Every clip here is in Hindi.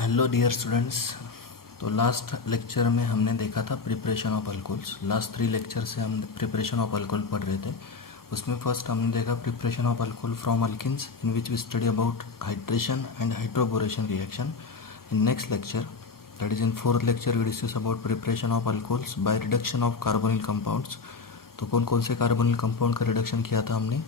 Hello dear students. तो लास्ट लेक्चर में हमने देखा था preparation of alcohols. Last 3 lecture से हम प्रिपरेशन ऑफ अल्कोहल पढ़ रहे थे। उसमें फर्स्ट हमने देखा preparation of alcohol from alkenes, in which we study about hydration and hydroboration reaction. In next lecture, that is in fourth lecture, we discuss about preparation of alcohols by reduction of carbonyl compounds. तो कौन कौन से कार्बोनिल कंपाउंड का रिडक्शन किया था हमने?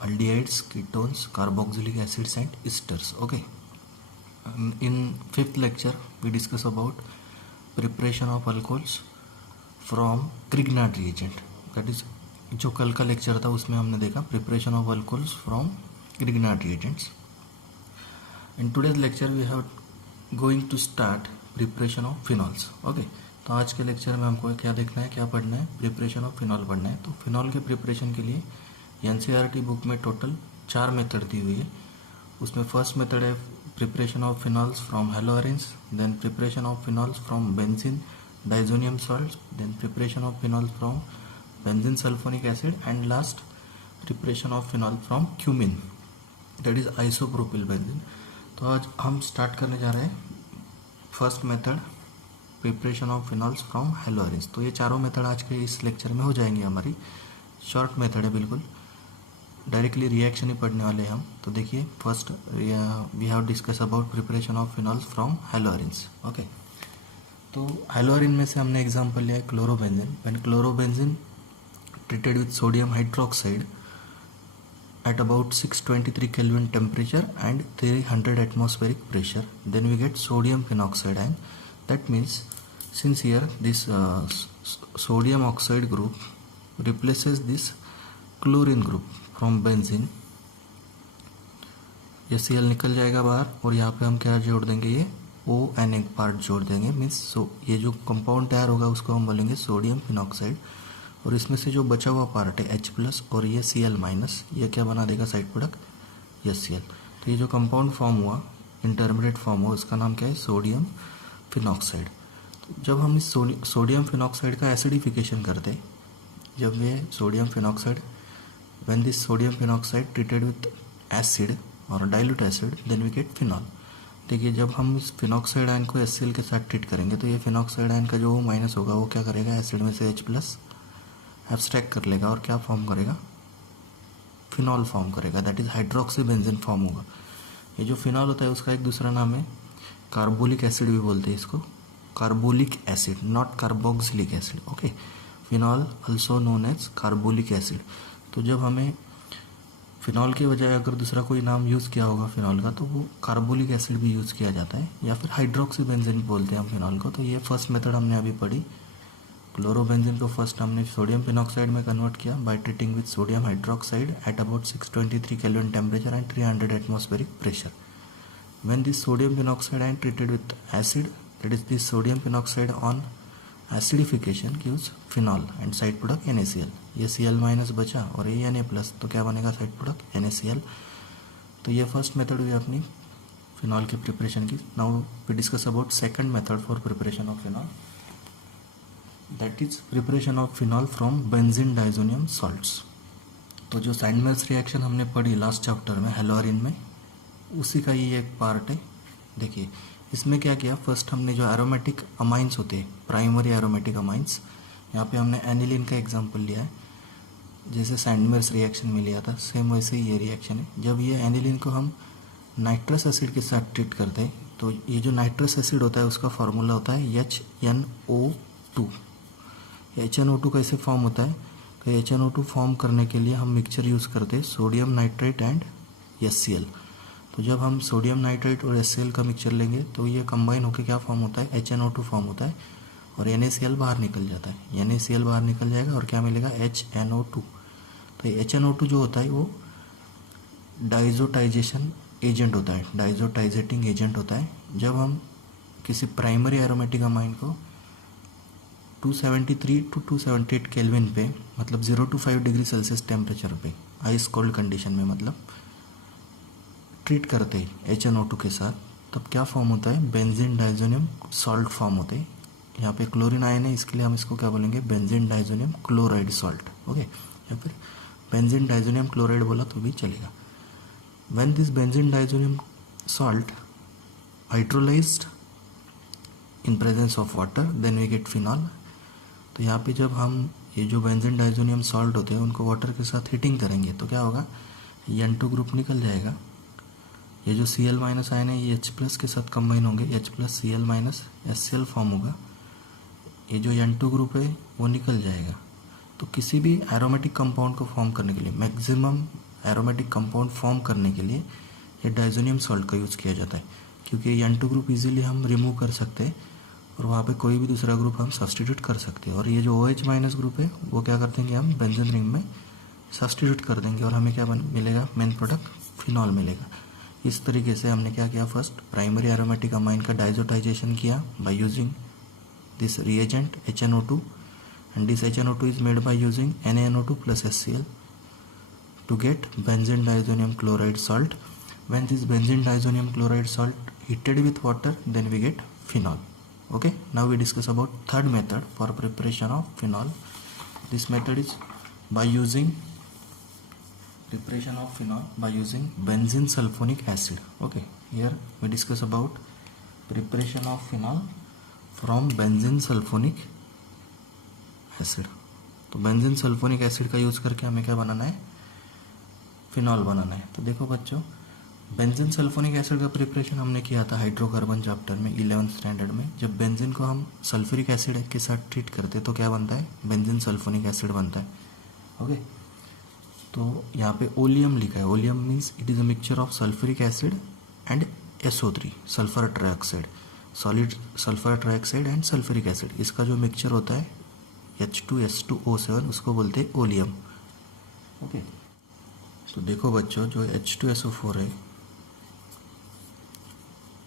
Aldehydes, ketones, carboxylic acids and esters. Okay, in fifth lecture we discuss about preparation of alcohols from Grignard reagent. that is जो कल का लेक्चर था उसमें हमने देखा preparation of alcohols from Grignard reagents. in today's lecture we have going to start preparation of phenols. okay, तो आज के लेक्चर में हमको क्या देखना है, क्या पढ़ना है? प्रिपरेशन ऑफ फिनॉल पढ़ना है। तो फिनॉल के प्रिपरेशन के लिए एनसीईआरटी बुक में टोटल 4 मेथड दी हुई है। उसमें फर्स्ट मेथड है preparation of phenols from haloarenes, then preparation of phenols from benzene diazonium salts, then preparation of phenols from benzene sulfonic acid, and last preparation of phenol from cumin, that is isopropyl benzene. तो आज हम स्टार्ट करने जा रहे हैं first method preparation of phenols from haloarenes. तो ये चारों मेथड आज के इस लेक्चर में हो जाएंगी हमारी। शॉर्ट मेथड है बिल्कुल, डायरेक्टली रिएक्शन ही पढ़ने वाले हैं हम। तो देखिए first we have discuss about preparation of phenols from haloarenes. Okay, तो हेलोअरेन में से हमने एग्जांपल लिया है chlorobenzene. When chlorobenzene treated with sodium hydroxide at about 623 Kelvin temperature and 300 atmospheric pressure, then we get sodium phenoxide ion. That means since here this sodium oxide group replaces this chlorine group from benzene, ये Cl निकल जाएगा बाहर और यहाँ पे हम क्या जोड़ देंगे, ये ON एक पार्ट जोड़ देंगे। मीन्स ये जो कंपाउंड तैयार होगा उसको हम बोलेंगे सोडियम फिनॉक्साइड, और इसमें से जो बचा हुआ पार्ट है H+ और ये Cl-, ये क्या बना देगा साइड प्रोडक्ट HCl। तो ये जो कंपाउंड फॉर्म हुआ, इंटरमीडिएट फॉर्म हुआ, उसका नाम क्या है? Sodium phenoxide. तो जब हम इस सोडियम फिनॉक्साइड का एसिडिफिकेशन करते, जब ये sodium phenoxide when this sodium phenoxide treated with acid or dilute acid, then we get phenol. देखिए जब हम इस फिनॉक्साइड आयन को HCl के साथ ट्रीट करेंगे तो ये फिनॉक्साइड आयन का जो माइनस होगा वो क्या करेगा, एसिड में से H+ एब्स्ट्रैक्ट कर लेगा और क्या फॉर्म करेगा? फिनॉल फॉर्म करेगा, that is hydroxy benzene form होगा। ये जो फिनॉल होता है उसका एक दूसरा नाम है कार्बोलिक एसिड भी बोलते हैं इसको, carbolic acid, not carboxylic acid. Okay, phenol also known as carbolic acid. तो जब हमें फिनॉल के बजाय अगर दूसरा कोई नाम यूज़ किया होगा फिनॉल का तो वो कार्बोलिक एसिड भी यूज़ किया जाता है, या फिर हाइड्रोक्सी बेंजीन बोलते हैं हम फिनॉल को। तो ये फर्स्ट मेथड हमने अभी पढ़ी। क्लोरोबेंजीन को फर्स्ट हमने सोडियम फिनॉक्साइड में कन्वर्ट किया by treating with sodium hydroxide at about 623 kelvin temperature and 300 atmospheric pressure. When this sodium phenoxide and treated with acid, that is this sodium phenoxide on acidification gives phenol and side product NaCl। ये Cl- बचा और ये Na+, तो क्या बनेगा साइड प्रोडक्ट NaCl। तो ये फर्स्ट मेथड हुई अपनी फिनॉल की प्रिपरेशन की। Now we discuss about second method for preparation of phenol, that is preparation of phenol from benzene diazonium salts. तो जो सैंडमेल्स रिएक्शन हमने पढ़ी लास्ट चैप्टर में हेलोअरेन में, उसी का ये एक पार्ट है। देखिए इसमें क्या किया, फर्स्ट हमने जो एरोमेटिक अमाइंस होते हैं, प्राइमरी एरोमेटिक अमाइंस, यहाँ पे हमने एनिलीन का एग्जांपल लिया है, जैसे सैंडमेल्स रिएक्शन में लिया था सेम वैसे ही ये रिएक्शन है। जब ये एनिलीन को हम नाइट्रस एसिड के साथ ट्रीट करते हैं तो ये जो नाइट्रस एसिड होता है उसका फार्मूला होता है HNO2। HNO2 कैसे फॉर्म होता है? तो HNO2 फॉर्म करने के लिए हम मिक्सचर यूज़ करते हैं सोडियम नाइट्रेट एंड HCl। तो जब हम सोडियम नाइट्रेट और HCl का मिक्सचर लेंगे तो ये कंबाइन होकर क्या फॉर्म होता है? HNO2 फॉर्म होता है और NaCl बाहर निकल जाता है। NaCl बाहर निकल जाएगा और क्या मिलेगा? HNO2। तो HNO2 जो होता है वो डाइजोटाइजेशन एजेंट होता है, डाइजोटाइजेटिंग एजेंट होता है। जब हम किसी प्राइमरी एरोमेटिक अमाइन को 273 to 278 केल्विन पे, मतलब 0 to 5 डिग्री सेल्सियस टेम्परेचर पे, आइस कोल्ड कंडीशन में मतलब ट्रीट करते हैं HNO2 के साथ, तब क्या फॉर्म होता है? बेंजीन डाइजोनियम सॉल्ट फॉर्म होते हैं। यहाँ पे क्लोरीन आयन है इसके लिए हम इसको क्या बोलेंगे? Benzene diazonium chloride salt. Okay, या फिर बेंजीन डाइजोनियम क्लोराइड बोला तो भी चलेगा। When this benzene diazonium salt hydrolysed in presence of water, then we get phenol. तो यहाँ पे जब हम ये जो बेंजीन डाइजोनियम सॉल्ट होते हैं उनको वाटर के साथ हीटिंग करेंगे तो क्या होगा, ये N2 ग्रुप निकल जाएगा। ये जो Cl माइनस आयन है ये H+ के साथ कंबाइन होंगे, H+Cl माइनस HCl फॉर्म होगा। ये जो N2 ग्रुप है वो निकल जाएगा। तो किसी भी एरोमेटिक कंपाउंड को फॉर्म करने के लिए, मैक्सिमम एरोमेटिक कंपाउंड फॉर्म करने के लिए ये डाइजोनियम सॉल्ट का यूज़ किया जाता है, क्योंकि ये N2 ग्रुप इजीली हम रिमूव कर सकते हैं और वहाँ पे कोई भी दूसरा ग्रुप हम सब्सटीट्यूट कर सकते हैं। और ये जो OH माइनस ग्रुप है वो क्या कर देंगे, हम बेंजीन रिंग में सब्सटीट्यूट कर देंगे और हमें क्या मिलेगा, मेन प्रोडक्ट फिनॉल मिलेगा। इस तरीके से हमने क्या किया, फर्स्ट प्राइमरी एरोमेटिक अमाइन का डाइजोटाइजेशन किया by using this reagent HNO2, and this HNO2 is made by using NaNO2 plus HCl to get benzene diazonium chloride salt. When this benzene diazonium chloride salt heated with water, then we get phenol. Okay, now we discuss about third method for preparation of phenol. This method is by using preparation of phenol by using benzene sulfonic acid. Okay, here we discuss about preparation of phenol from benzene sulfonic acid. तो बेंजीन सल्फोनिक एसिड का यूज़ करके हमें क्या बनाना है, फिनॉल बनाना है। तो देखो बच्चों, बेंजीन सल्फोनिक एसिड का प्रिपरेशन हमने किया था हाइड्रोकार्बन चैप्टर में 11th स्टैंडर्ड में। जब बेंजीन को हम सल्फ्यूरिक एसिड के साथ ट्रीट करते तो क्या बनता है, बेंजीन सल्फोनिक एसिड बनता है। ओके, तो यहाँ पे ओलियम लिखा है। Oleum means it is a mixture of sulphuric acid and SO3 sulphur trioxide, solid sulphur trioxide and sulphuric acid. इसका जो मिक्सचर होता है H2SO7 उसको बोलते हैं ओलियम। ओके, तो देखो बच्चों, जो H2SO4 है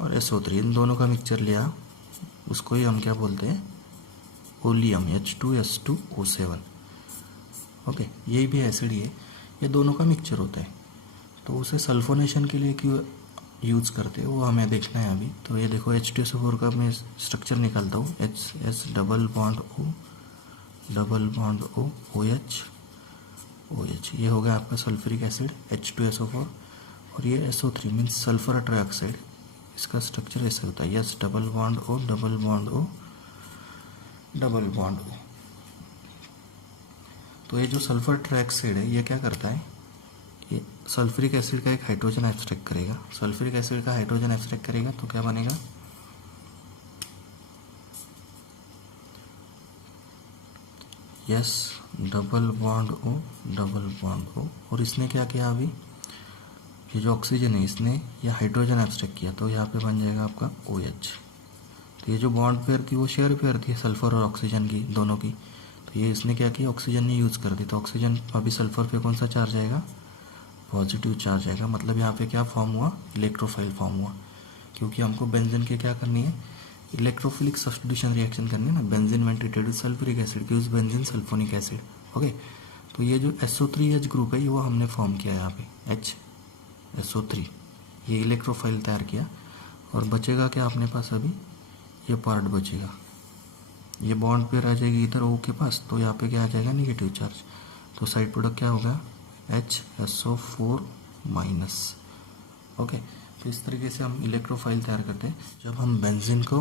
और SO3 इन दोनों का मिक्सचर लिया, उसको ही हम क्या बोलते हैं, ओलियम, H2S2O7। ओके, यही भी एसिड ही है, ये दोनों का मिक्सचर होता है। तो उसे सल्फोनेशन के लिए क्यों यूज़ करते हैं वो हमें देखना है अभी। तो ये देखो H2SO4 का मैं स्ट्रक्चर निकालता हूँ, HS double bond O double bond O OH OH, ये हो गया आपका सल्फ्यूरिक एसिड H2SO4। और ये SO3 मीन्स सल्फर ट्राइऑक्साइड, इसका स्ट्रक्चर ऐसे होता है, S double bond O double bond O double bond O। तो ये जो सल्फर ट्राइऑक्साइड है ये क्या करता है, ये सल्फ्यूरिक एसिड का एक हाइड्रोजन एब्स्ट्रैक्ट करेगा। सल्फ्यूरिक एसिड का हाइड्रोजन एब्स्ट्रैक्ट करेगा तो क्या बनेगा, yes double bond O double bond O। और इसने क्या किया, अभी ये जो ऑक्सीजन है इसने ये हाइड्रोजन एब्स्ट्रैक्ट किया, तो यहाँ पे बन जाएगा आपका OH। तो ये जो बॉन्ड पेयर थी वो शेयर पेयर थी सल्फर और ऑक्सीजन की, दोनों की। तो ये इसने क्या किया, ऑक्सीजन ने यूज़ कर दी। तो ऑक्सीजन अभी सल्फर पे कौन सा चार्ज आएगा, पॉजिटिव चार्ज आएगा। मतलब यहाँ पे क्या फॉर्म हुआ, इलेक्ट्रोफाइल फॉर्म हुआ। क्योंकि हमको बेंजीन की क्या करनी है, इलेक्ट्रोफिलिक सब्स्टिट्यूशन रिएक्शन करनी है ना, benzene when treated with sulphuric acid gives benzene sulphonic acid. Okay, तो ये जो SO3H ग्रुप है ये वो हमने फॉर्म किया है यहाँ पे HSO3, ये इलेक्ट्रोफाइल तैयार किया। और बचेगा क्या अपने पास, अभी ये पार्ट बचेगा, ये बॉन्ड पेयर आ जाएगी इधर O के पास, तो यहाँ पे क्या आ जाएगा, निगेटिव चार्ज। तो साइड प्रोडक्ट क्या होगा, HSO4 माइनस। ओके, तो इस तरीके से हम इलेक्ट्रोफाइल तैयार करते हैं। जब हम बेंजीन को,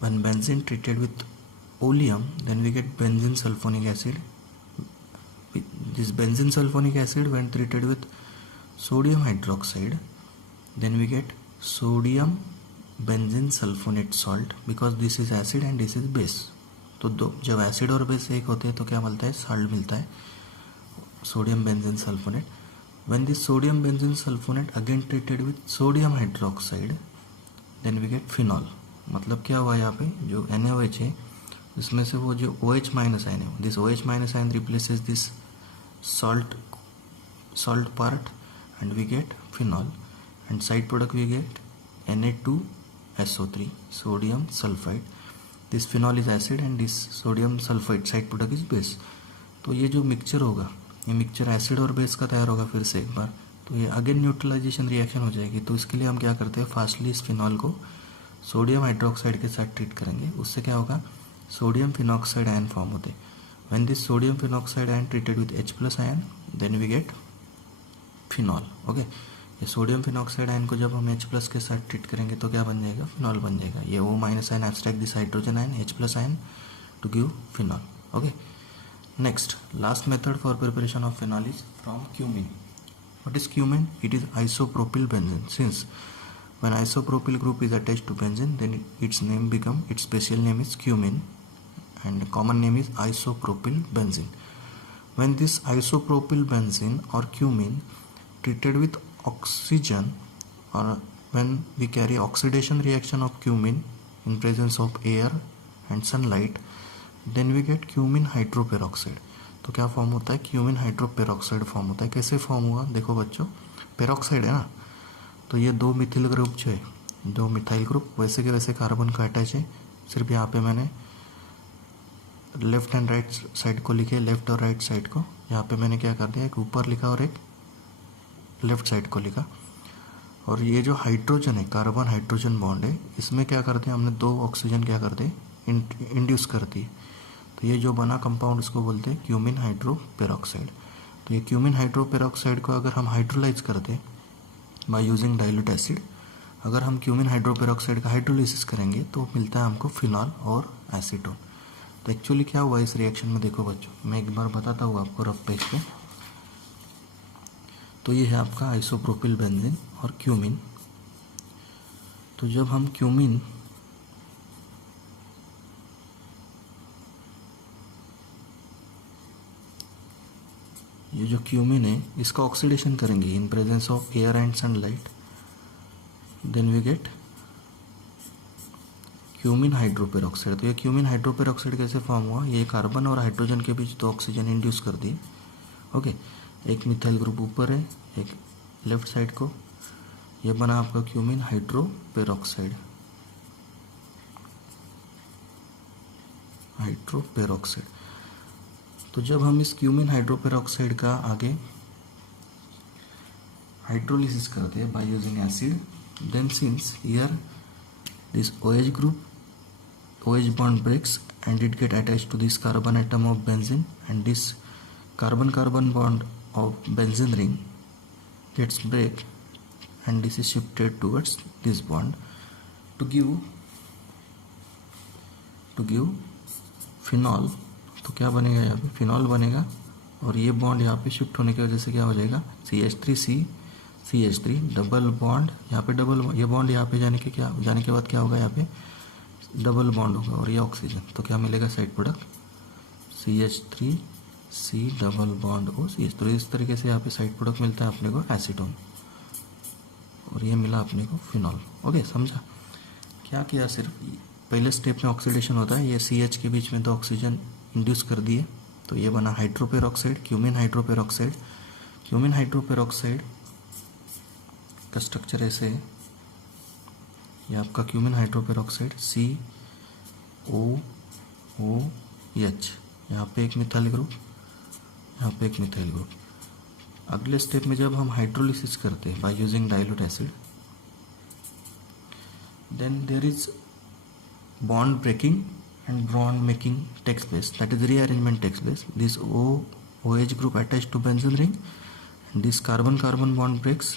when benzene treated with oleum then we get benzene sulphonic acid. This benzene sulphonic acid when treated with sodium hydroxide then we get sodium benzene sulphonate salt, because this is acid and this is base. तो दो, जब एसिड और बेस एक होते हैं तो क्या मिलता है, सॉल्ट मिलता है, sodium benzene sulfonate. When this sodium benzene sulfonate again treated with sodium hydroxide, then we get phenol। मतलब क्या हुआ, यहाँ पे जो NaOH है इसमें से वो जो OH माइनस आयन है, this OH minus ion replaces this salt part and we get phenol, and side product we get Na2SO3 sodium sulfide। this phenol is acid and this sodium sulfide side product is base। तो ये जो मिक्सचर होगा, ये मिक्सचर एसिड और बेस का तैयार होगा फिर से एक बार, तो ये अगेन न्यूट्रलाइजेशन रिएक्शन हो जाएगी। तो इसके लिए हम क्या करते हैं, फास्टली इस फिनॉल को सोडियम हाइड्रोक्साइड के साथ ट्रीट करेंगे। उससे क्या होगा, सोडियम फिनॉक्साइड आयन फॉर्म होते। When this sodium phenoxide ion treated with H+ ion then we get phenol. Okay, ये सोडियम फिनॉक्साइड आयन को जब हम H+ के साथ ट्रीट करेंगे तो क्या बन जाएगा, फिनॉल बन जाएगा। ये O- ion abstract this hydrogen ion H+ ion to give phenol. Okay. Next, last method for preparation of phenol is from cumin. What is cumin? It is isopropyl benzene. Since when isopropyl group is attached to benzene, then its special name is cumin, and common name is isopropyl benzene. When this isopropyl benzene or cumin treated with oxygen, or when we carry oxidation reaction of cumin in presence of air and sunlight, then we get cumene hydroperoxide. तो क्या फॉर्म होता है, क्यूमिन हाइड्रोपेरोक्साइड फॉर्म होता है। कैसे फॉर्म हुआ, देखो बच्चों, पेरोक्साइड है ना, तो ये 2 मिथिल ग्रुप जो है, 2 मिथाइल ग्रुप वैसे के वैसे कार्बन का अटैच है। सिर्फ यहाँ पे मैंने लेफ्ट एंड राइट साइड को लिखे, लेफ्ट और राइट साइड को। यहाँ पे मैंने क्या कर दिया, एक ऊपर लिखा और एक लेफ्ट साइड को लिखा। और ये जो हाइड्रोजन है, कार्बन हाइड्रोजन बॉन्ड है, इसमें क्या कर दिया हमने, 2 ऑक्सीजन क्या कर दिए, इंड्यूस कर दी। तो ये जो बना कंपाउंड इसको बोलते हैं क्यूमिन हाइड्रोपेरोक्साइड। तो ये क्यूमिन हाइड्रोपेरोक्साइड को अगर हम हाइड्रोलाइज करते बाय यूजिंग डाइल्यूट एसिड, अगर हम क्यूमिन हाइड्रोपेरोक्साइड का हाइड्रोलिसिस करेंगे तो मिलता है हमको फिनॉल और एसीटोन। तो एक्चुअली क्या हुआ इस रिएक्शन में, देखो बच्चों, मैं एक बार बताता हूँ आपको रफ पेज पे। तो ये है आपका आइसोप्रोपिल बेंजीन और क्यूमिन। तो जब हम क्यूमिन ये जो क्यूमिन है इसका ऑक्सीडेशन करेंगे in presence of air and sunlight, then we get cumene hydroperoxide. तो ये क्यूमिन हाइड्रोपेरोक्साइड कैसे फॉर्म हुआ, ये कार्बन और हाइड्रोजन के बीच 2 ऑक्सीजन इंड्यूस कर दिए। ओके, एक मिथाइल ग्रुप ऊपर है, एक लेफ्ट साइड को, ये बना आपका क्यूमिन हाइड्रोपेरोक्साइड। तो जब हम इस क्यूमिन हाइड्रोपेरोक्साइड का आगे हाइड्रोलिसिस करते हैं by using acid, then since here this OH group, OH bond breaks and it get attached to this carbon atom of benzene, and this carbon bond of benzene ring gets break and this is shifted towards this bond to give phenol। तो क्या बनेगा, यहाँ पे फिनॉल बनेगा, और ये बॉन्ड यहाँ पे शिफ्ट होने की वजह से क्या हो जाएगा, CH3 डबल बॉन्ड, यहाँ पे डबल, ये बॉन्ड यहाँ पे जाने के बाद क्या होगा, यहाँ पे डबल बॉन्ड होगा और ये ऑक्सीजन। तो क्या मिलेगा side product, CH3C double bond OCH। तो इस तरीके से यहाँ पे साइड प्रोडक्ट मिलता है अपने को एसीटोन, और ये मिला अपने को फिनॉल। ओके, समझा। क्या किया, सिर्फ पहले स्टेप में ऑक्सीडेशन होता है, ये CH के बीच में 2 ऑक्सीजन इंड्यूस कर दिए, तो ये बना hydroperoxide, cumin hydroperoxide. Cumin hydroperoxide का स्ट्रक्चर ऐसे है, ये आपका क्यूमिन हाइड्रोपेरोक्साइड COOH, यहाँ पे एक मिथाइल ग्रुप, यहाँ पे एक मिथाइल ग्रुप। अगले स्टेप में जब हम हाइड्रोलिसिस करते हैं by using dilute acid, then there is bond breaking and bond making takes place, that is rearrangement takes place. This OH group attached to benzene ring, and this carbon bond breaks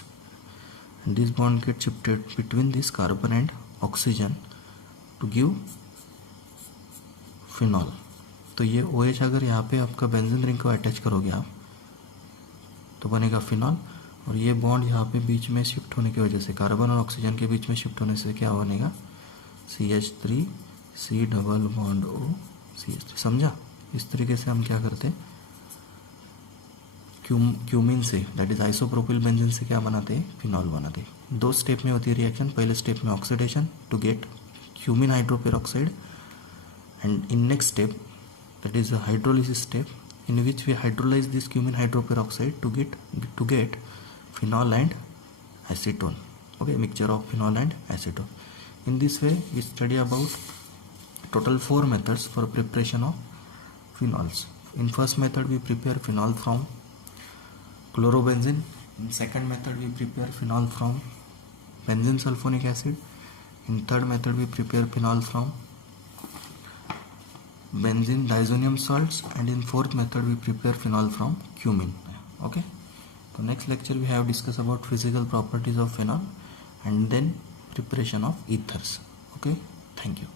and this bond gets shifted between this carbon and oxygen to give phenol। तो ये OH अगर यहाँ पे आपका बेंजीन रिंग को अटैच करोगे आप तो बनेगा फिनॉल, और ये बॉन्ड यहाँ पे बीच में शिफ्ट होने की वजह से, कार्बन और ऑक्सीजन के बीच में शिफ्ट होने से क्या बनेगा, CH3C डबल बॉन्ड OCH3। समझा। इस तरीके से हम क्या करते हैं, क्यूमिन से, दैट इज आइसोप्रोपिल बेंजीन से क्या बनाते हैं, फिनॉल बनाते हैं। 2 स्टेप में होती है रिएक्शन। पहले स्टेप में oxidation to get cumene hydroperoxide, and in next step that is hydrolysis step in which we hydrolyze this cumin hydroperoxide to get phenol and acetone. Okay, mixture of phenol and acetone. In this way we study about total 4 methods for preparation of phenols. In first method we prepare phenol from chlorobenzene. In second method we prepare phenol from benzene sulfonic acid. In third method we prepare phenol from benzene diazonium salts, and in fourth method we prepare phenol from cumin. Okay, So next lecture we have discussed about physical properties of phenol and then preparation of ethers. Okay, thank you.